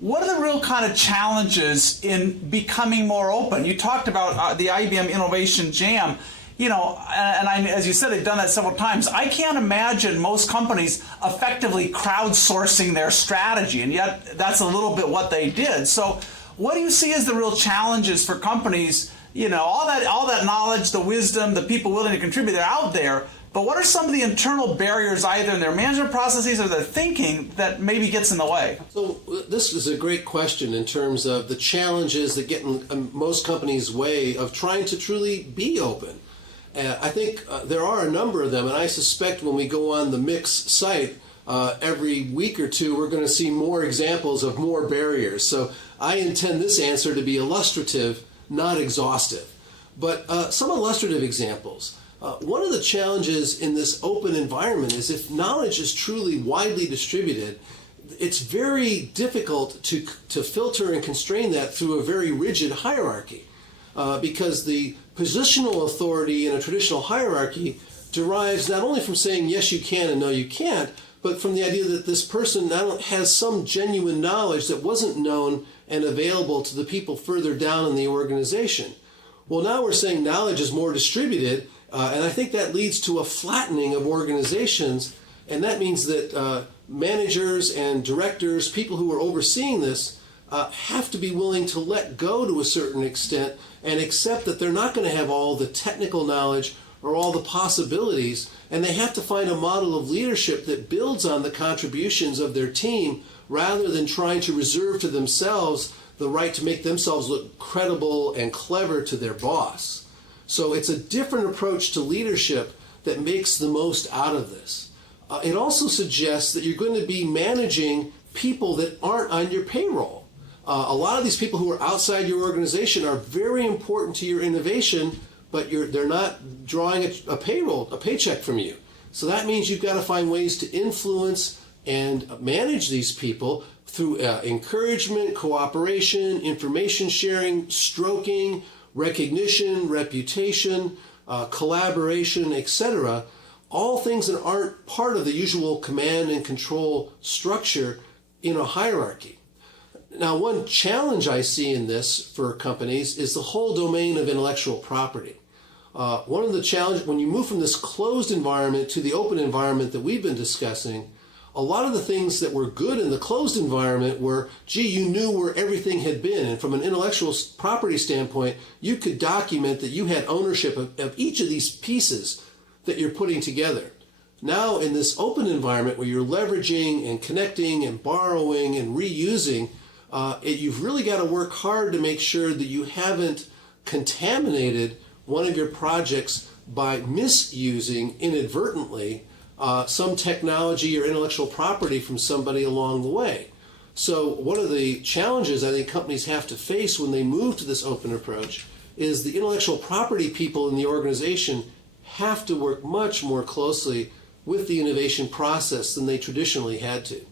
what are the real kind of challenges in becoming more open? You talked about the IBM Innovation Jam. As you said, they've done that several times. I can't imagine most companies effectively crowdsourcing their strategy, and yet that's a little bit what they did. So what do you see as the real challenges for companies? All that knowledge, the wisdom, the people willing to contribute, they're out there. But what are some of the internal barriers, either in their management processes or their thinking, that maybe gets in the way? So this is a great question in terms of the challenges that get in most companies' way of trying to truly be open. I think there are a number of them, and I suspect when we go on the Mix site every week or two, we're going to see more examples of more barriers. So I intend this answer to be illustrative, not exhaustive. But some illustrative examples. One of the challenges in this open environment is if knowledge is truly widely distributed, it's very difficult to filter and constrain that through a very rigid hierarchy. Because the positional authority in a traditional hierarchy derives not only from saying yes you can and no you can't, but from the idea that this person now has some genuine knowledge that wasn't known and available to the people further down in the organization. Well, now we're saying knowledge is more distributed, and I think that leads to a flattening of organizations, and that means that managers and directors, people who are overseeing this, have to be willing to let go to a certain extent and accept that they're not going to have all the technical knowledge or all the possibilities, and they have to find a model of leadership that builds on the contributions of their team rather than trying to reserve to themselves the right to make themselves look credible and clever to their boss. So it's a different approach to leadership that makes the most out of this. It also suggests that you're going to be managing people that aren't on your payroll. A lot of these people who are outside your organization are very important to your innovation, but they're not drawing a paycheck from you. So that means you've got to find ways to influence and manage these people through encouragement, cooperation, information sharing, stroking, recognition, reputation, collaboration, etc. All things that aren't part of the usual command and control structure in a hierarchy. Now, one challenge I see in this for companies is the whole domain of intellectual property. One of the challenges, when you move from this closed environment to the open environment that we've been discussing, a lot of the things that were good in the closed environment were, gee, you knew where everything had been. And from an intellectual property standpoint, you could document that you had ownership of each of these pieces that you're putting together. Now, in this open environment where you're leveraging and connecting and borrowing and reusing, you've really got to work hard to make sure that you haven't contaminated one of your projects by misusing inadvertently some technology or intellectual property from somebody along the way. So one of the challenges I think companies have to face when they move to this open approach is the intellectual property people in the organization have to work much more closely with the innovation process than they traditionally had to.